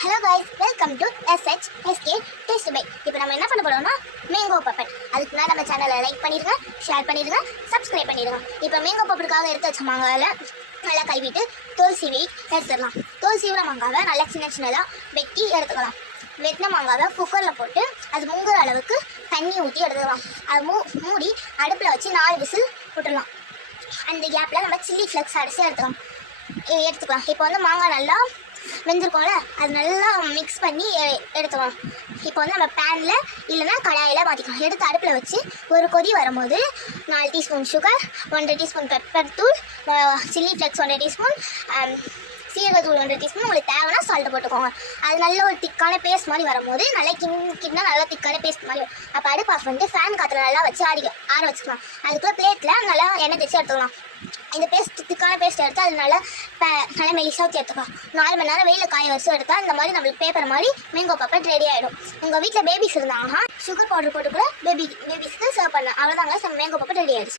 Hello guys, welcome to SHSK taste by. இப்போ நம்ம என்ன பண்ண போறோம்னா மேங்கோ பப்பட். அதுக்கு முன்னாடி நம்ம சேனலை லைக் பண்ணிடுங்க, ஷேர் பண்ணிடுங்க, சப்ஸ்கிரைப் பண்ணிடுங்க. இப்போ மேங்கோ பப்பட்டுக்காக எடுத்து வச்ச மாங்காயில் நல்லா கழுவிட்டு தோல் சீவி எடுத்துடலாம். தோல் சீவின மாங்காவை நல்லா சின்ன சின்னதாக வெட்டி எடுத்துக்கலாம். வெட்டின மாங்காவை குக்கரில் போட்டு அது முங்குற அளவுக்கு தண்ணி ஊற்றி எடுத்துக்கலாம். அது மூடி அடுப்பில் வச்சு 4 விசில் விட்டுடலாம். அந்த கேப்பில் நம்ம சில்லி ஃப்ளெக்ஸ் அடித்து எடுத்துக்கலாம். இப்போ வந்து மாங்காய் நல்லா வெந்திருக்கோம்ல, அது நல்லா மிக்ஸ் பண்ணி எடுத்துக்கலாம். இப்போ வந்து நம்ம பேனில் இல்லைன்னா கடாயில் மாற்றிக்கலாம். எடுத்து அடுப்பில் வச்சு ஒரு கொதி வரும்போது 4 டீஸ்பூன் சுகர், 1.5 டீஸ்பூன் பெப்பர் தூள், சில்லி ஃப்ளெக்ஸ் 1.5 டீஸ்பூன், சீரகத்தூள் 1.5 டீஸ்பூன், உங்களுக்கு தேவைன்னா சால்ட்டு போட்டுக்கோங்க. அது நல்ல ஒரு திக்கான பேஸ்ட் மாதிரி வரும்போது நல்லா கிண்ணா நல்லா திக்கான பேஸ்ட் மாதிரி. அப்போ அடுப்பு ஆஃப் பண்ணிட்டு ஃபேன் காற்றுல நல்லா வச்சு ஆற வச்சுக்கலாம். அதுக்குள்ளே பிளேட்டில் நல்லா எண்ணெய் தேய்ச்சி எடுத்துக்கலாம். இந்த திக்கான பேஸ்ட் எடுத்து அது நல்லா மெலிசாக ஊற்றி எடுத்துக்கலாம். 4 மணி நேரம் வெயிலில் காய வச்சு எடுத்தால் இந்த மாதிரி நம்மளுக்கு பேப்பர் மாதிரி மேங்கோ பப்பட் ரெடி ஆகிடும். உங்கள் வீட்டில் பேபிஸ் இருந்தாங்கன்னா சுகர் பவுடர் போட்டு கூட பேபிஸ்க்கு சர்வ் பண்ணலாம். அவ்வளோதாங்க, மேங்கோ பப்பட் ரெடி ஆகிடுச்சு.